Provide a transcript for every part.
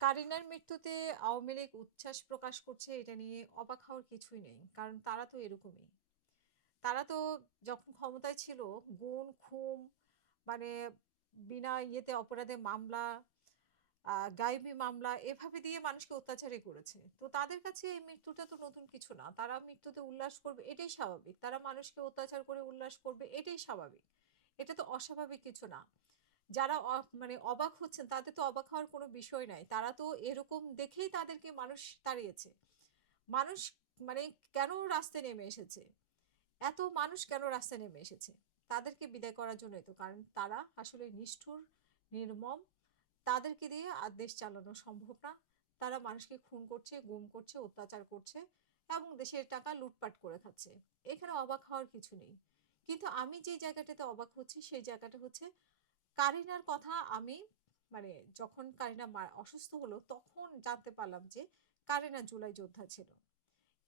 কারিনার মৃত্যুতে আওয়ামী লীগ উচ্ছ্বাস প্রকাশ করছে এটা নিয়ে অবাক হওয়ার কিছুই নেই। কারণ তারা তো এরকমই। তারা তো যখন ক্ষমতায় ছিল গুম, খুন মানে বিনা ইয়েতে অপরাধে মামলা, গায়েবী মামলা এভাবে দিয়ে মানুষকে অত্যাচারই করেছে। তো তাদের কাছে এই মৃত্যুটা তো নতুন কিছু না। তারা মৃত্যুতে উল্লাস করবে এটাই স্বাভাবিক। তারা মানুষকে অত্যাচার করে উল্লাস করবে এটাই স্বাভাবিক। এটা তো অস্বাভাবিক কিছু না। যারা মানে অবাক হচ্ছেন তাদের তো অবাক হওয়ার কোনো বিষয় নাই। তারা তো এরকম দেখেই তাদেরকে মানুষ তাড়িয়েছে। মানুষ মানে কেন রাস্তায় নেমে এসেছে? এত মানুষ কেন রাস্তায় নেমে এসেছে? তাদেরকে বিদায় করার জন্যই তো। কারণ তারা আসলে নিষ্ঠুর, নির্মম। তাদেরকে দিয়ে আর দেশ চালানো সম্ভব না। তারা মানুষকে খুন করছে, গুম করছে, অত্যাচার করছে এবং দেশের টাকা লুটপাট করে খাচ্ছে। এখানে অবাক হওয়ার কিছু নেই। কিন্তু আমি যে জায়গাটাতে অবাক হচ্ছি সেই জায়গাটা হচ্ছে কারিনার কথা আমি মানে যখন কারিনা অসুস্থ হলো তখন জানতে পারলাম যে কারিনা জুলাই যোদ্ধা ছিল।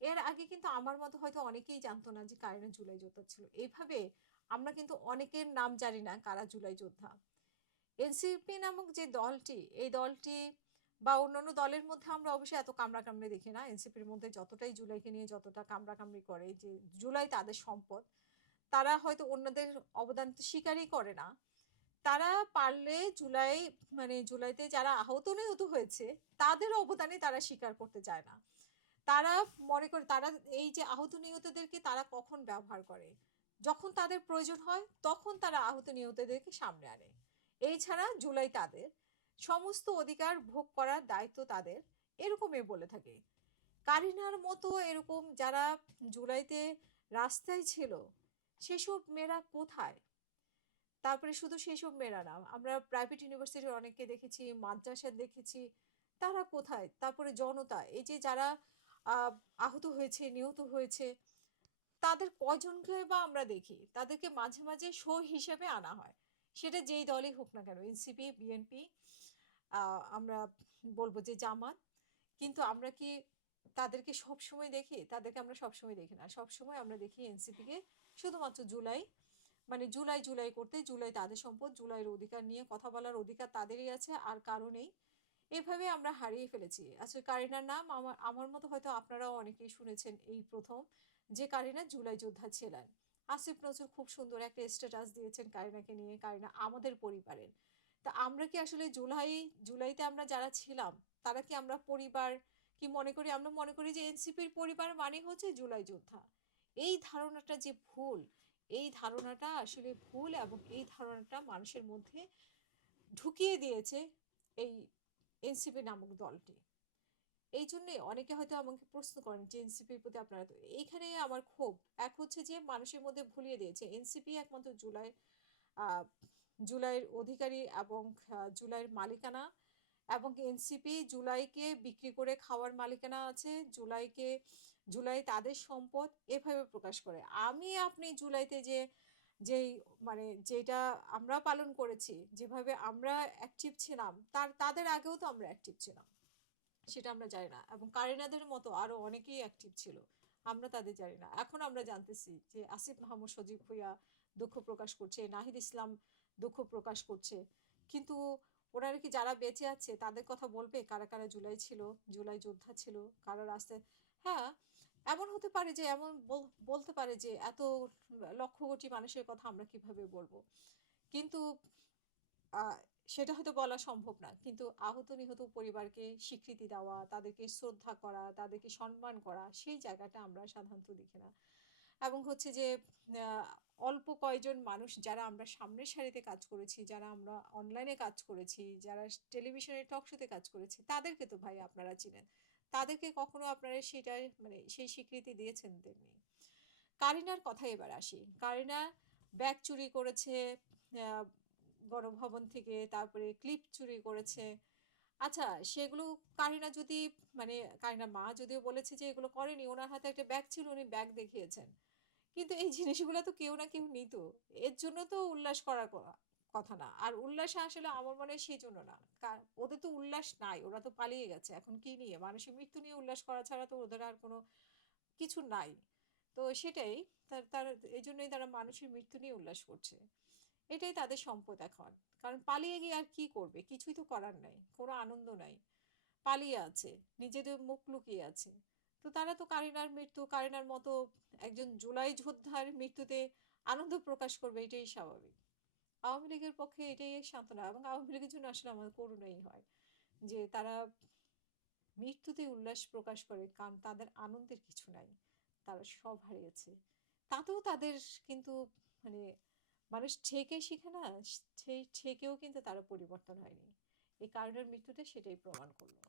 এর আগে কিন্তু আমার মতো হয়তো অনেকেই জানতো না যে কারিনা জুলাই যোদ্ধা ছিল। এইভাবে আমরা কিন্তু অনেকের নাম জানি না কারা জুলাই যোদ্ধা। এনসিপি নামক যে দলটি, এই দলটি বা অন্যান্য দলের মধ্যে আমরা অবশ্যই এত কামড়াকামড়ি দেখি না। এনসিপির মধ্যে যতটাই জুলাইকে নিয়ে যতটা কামড়াকামড়ি করে যে জুলাই তাদের সম্পদ, তারা হয়তো অন্যদের অবদান তো স্বীকারই করে না। তারা পারলে জুলাই মানে জুলাইতে যারা আহত নিহত হয়েছে তাদের অবদানে তারা স্বীকার করতে চায় না। তারা মনে করে তারা এই যে আহত নিহতদেরকে তারা কখন ব্যবহার করে, যখন তাদের প্রয়োজন হয় তখন তারা আহত নিহতদেরকে সামনে আনে। এই ছাড়া জুলাই তাদের সমস্ত অধিকার ভোগ করার দায়িত্ব তাদের, এরকমই বলে থাকে। কারিনার মতো এরকম যারা জুলাইতে রাস্তায় ছিল সেসব মেয়েরা কোথায়? তারপরে শুধু সেসব মেয়েরা না, আমরা প্রাইভেট ইউনিভার্সিটির অনেককে দেখেছি, মাদ্রাসায় দেখেছি, তারা কোথায়? তারপরে জনতা, এই যে যারা আহ, আহত হয়েছে, নিহত হয়েছে, তাদের কয়জনকে বা আমরা দেখি? তাদেরকে মাঝে মাঝে শো হিসেবে আনা হয়। সেটা যেই দলই হোক না কেন, এনসিপি, বিএনপি, আমরা বলবো যে জামাত। কিন্তু আমরা কি তাদেরকে সব সময় দেখি? তাদেরকে আমরা সব সময় দেখি না। সব সময় আমরা দেখি এনসিপি কে শুধুমাত্র জুলাই, মানে জুলাই জুলাই করতে, জুলাই তাদের সম্পদ, জুলাইয়ের অধিকার নিয়ে কথা বলার অধিকার তাদেরই আছে, আর কারো নেই। এভাবে আমরা হারিয়ে ফেলেছি। আসলে কারিনার নাম আমার আমার মতো হয়তো আপনারাও অনেকেই শুনেছেন এই প্রথম যে কারিনা জুলাই যোদ্ধা ছিলেন। আসিফ নজরুল খুব সুন্দর একটা স্ট্যাটাস দিয়েছেন কারিনাকে নিয়ে, কারিনা আমাদের পরিবারের। তা আমরা কি আসলে জুলাইতে আমরা যারা ছিলাম তারা কি আমরা পরিবার কি মনে করি? আমরা মনে করি যে এনসিপির পরিবার মানে হচ্ছে জুলাই যোদ্ধা। এই ধারণাটা যে ভুল, এই ধারণাটা আসলে ভুল এবং এই ধারণাটা মানুষের মধ্যে ঢুকিয়ে দিয়েছে এই এনসিপি নামক দলটি। এই জন্যে অনেকে হয়তো আমাকে প্রশ্ন করেন যে এনসিপির প্রতি আপনারা তো, এইখানে আমার ক্ষোভ এক হচ্ছে যে মানুষের মধ্যে ভুলিয়ে দিয়েছে এনসিপি একমাত্র আহ, জুলাইয়ের অধিকারী এবং জুলাইয়ের মালিকানা, এবং এনসিপি জুলাইকে বিক্রি করে খাওয়ার মালিকানা আছে, জুলাই তাদের সম্পদ এভাবে প্রকাশ করে। আমি আপনি জুলাইতে যে যেই মানে যেটা আমরা পালন করেছি, যেভাবে আমরা অ্যাক্টিভ ছিলাম, তাদের আগেও তো আমরা অ্যাক্টিভ ছিলাম, সেটা আমরা জানি না। এবং কারিনাদের মতো আরো অনেকেই অ্যাক্টিভ ছিল, আমরা তাদের জানি না। এখন আমরা জানতেছি যে আসিফ মাহমুদ সজীব ভুঁইয়া দুঃখ প্রকাশ করছে, নাহিদ ইসলাম দুঃখ প্রকাশ করছে। কিন্তু ওনারা কি যারা বেঁচে আছে তাদের কথা বলবে কারা কারা জুলাই ছিল, জুলাই যোদ্ধা ছিল, কারা রাস্তায়? হ্যাঁ, এমন হতে পারে যে এমন বলতে পারে যে এত লক্ষ কোটি মানুষের কথা আমরা কিভাবে বলবো? কিন্তু আহ, সেটা হয়তো বলা সম্ভব না। কিন্তু আহত নিহত পরিবারকে স্বীকৃতি দেওয়া, তাদেরকে শ্রদ্ধা করা, তাদেরকে সম্মান করা, সেই জায়গাটা আমরা সাধারণত দেখি না। এবং হচ্ছে যে আহ, অল্প কয়জন মানুষ যারা আমরা সামনের সারিতে কাজ করেছি, যারা আমরা অনলাইনে কাজ করেছি, যারা টেলিভিশনে টক শোতে কাজ করেছি, তাদেরকে তো ভাই আপনারা চিনেন। তাদেরকে কখনো আপনারা সেটা মানে সেই স্বীকৃতি দিয়েছেন? দেননি। কারিনার কথা এবার আসি। কারিনা ব্যাগ চুরি করেছে, আহ, গণভবন থেকে, তারপরে ক্লিপ চুরি করেছে। আচ্ছা, সেগুলো কারিনা যদি মানে কারিনার মা যদিও বলেছে যে এগুলো করেনি, ওনার হাতে একটা ব্যাগ ছিল, উনি ব্যাগ দেখিয়েছেন। কিন্তু এই জিনিসগুলো তো কেউ না কেউ নিত। এর জন্য তো উল্লাস করার কথা না। আর উল্লাস আসলে আমার মনে হয় সেই জন্য না। ওদের তো উল্লাস নাই, ওরা তো পালিয়ে গেছে। এখন কি নিয়ে? মানুষের মৃত্যু নিয়ে উল্লাস করা ছাড়া তো ওদের আর কোনো কিছু নাই। তো সেটাই, তার তার এই জন্যই তারা মানুষের মৃত্যু নিয়ে উল্লাস করছে। এটাই তাদের সম্পদ এখন। কারণ পালিয়ে গিয়ে আর কি করবে? কিছুই তো করার নাই, কোনো আনন্দ নাই। পালিয়ে আছে, নিজেদের মুখ লুকিয়ে আছে। তো তারা তো কারিনার মতো একজন জুলাই যোদ্ধার মৃত্যুতে আনন্দ প্রকাশ করবে, এটাই স্বাভাবিক। আওয়ামী লীগের পক্ষে এটাই সান্ত্বনা, এবং আওয়ামী লীগের জন্য আসলে আমার করুণাই হয় যে তারা মৃত্যুতে উল্লাস প্রকাশ করে, কারণ তাদের আনন্দের কিছু নাই, তারা সব হারিয়েছে। তাতেও তাদের কিন্তু মানে মানুষ ঠেকে শিখে না, সেই ঠেকেও কিন্তু তারা পরিবর্তন হয়নি। এই কারণের মৃত্যুতে সেটাই প্রমাণ করলো।